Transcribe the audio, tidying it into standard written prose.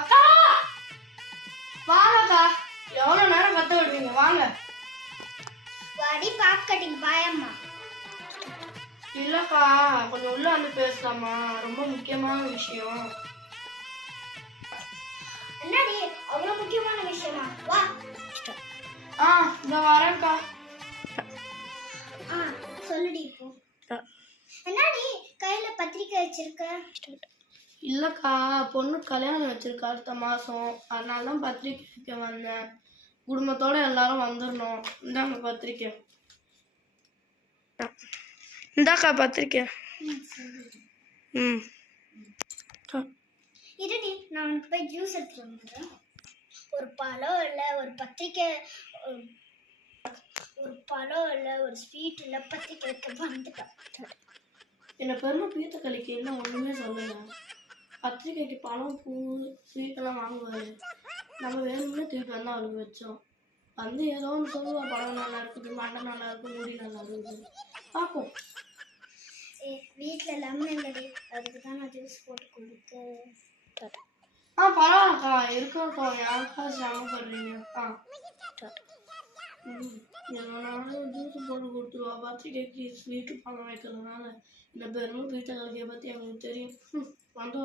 அக்கா வாங்கக்கா, எவ்வளவு நேரம் கத்த விடுவீங்க? வாங்க. வாடி பாப் கட்டிங் பாயம்மா. இல்லக்கா, கொஞ்சம் உள்ள வந்து பேசலாமா? ரொம்ப முக்கியமான விஷயம். என்னடி அவ்வளவு முக்கியமான விஷயமா? வா. இந்த வரேன்க்கா. சொல்லுடி இப்போ. என்னடி கையில பத்திரிக்கை வச்சிருக்க? இல்லக்கா, பொண்ணு கல்யாணம் வச்சிருக்கா அடுத்த மாசம். அதனால தான் பத்திரிக்கை வைக்க வந்தேன். குடும்பத்தோட எல்லாரும் வந்துடணும். இந்தாங்க பத்திரிக்கை. இந்தாக்கா பத்திரிக்கை. இருடி, நான் உனக்கு போய் ஜூஸ் எடுத்துட்டு வந்துடுறேன். ஒரு பழம் இல்லை, ஒரு பத்திரிக்கை, ஒரு பழம் இல்லை, ஒரு ஸ்வீட் இல்லை, பத்திரிக்கை வைக்க வந்துட்டேன். என்ன பெருமை பீத்த கழிக்க என்ன ஒண்ணுமே சொல்லல. பத்திரிக்கைக்கு பழம், பூ, ஸ்வீட்டெல்லாம் வாங்குவாரு. நம்ம வேணும்னே தூக்கி வந்து அவளுக்கு வச்சோம். வந்து ஏதோ ஒன்று சொல்லுவா, பழம் நல்லா இருக்குது, மண்டை நல்லா இருக்குது, முடி நல்லா இருக்குது. பார்ப்போம். வீட்டில் லெமன் இல்லடி, அதுக்கு தான் நான் ஜூஸ் போட்டு கொடுக்க. பரவாயில்லக்கா, இருக்கோக்கா. யாருக்கா சிரமப்படுறீங்க? என்னன்னாலும் ஜூஸ் போட்டு கொடுத்துருவா. பத்திரிக்கைக்கு ஸ்வீட்டு பழம் வைக்கிறதுனால இந்த பெருமை பீத்த கழிக்கையை பற்றி எங்களுக்கு தெரியும். வந்து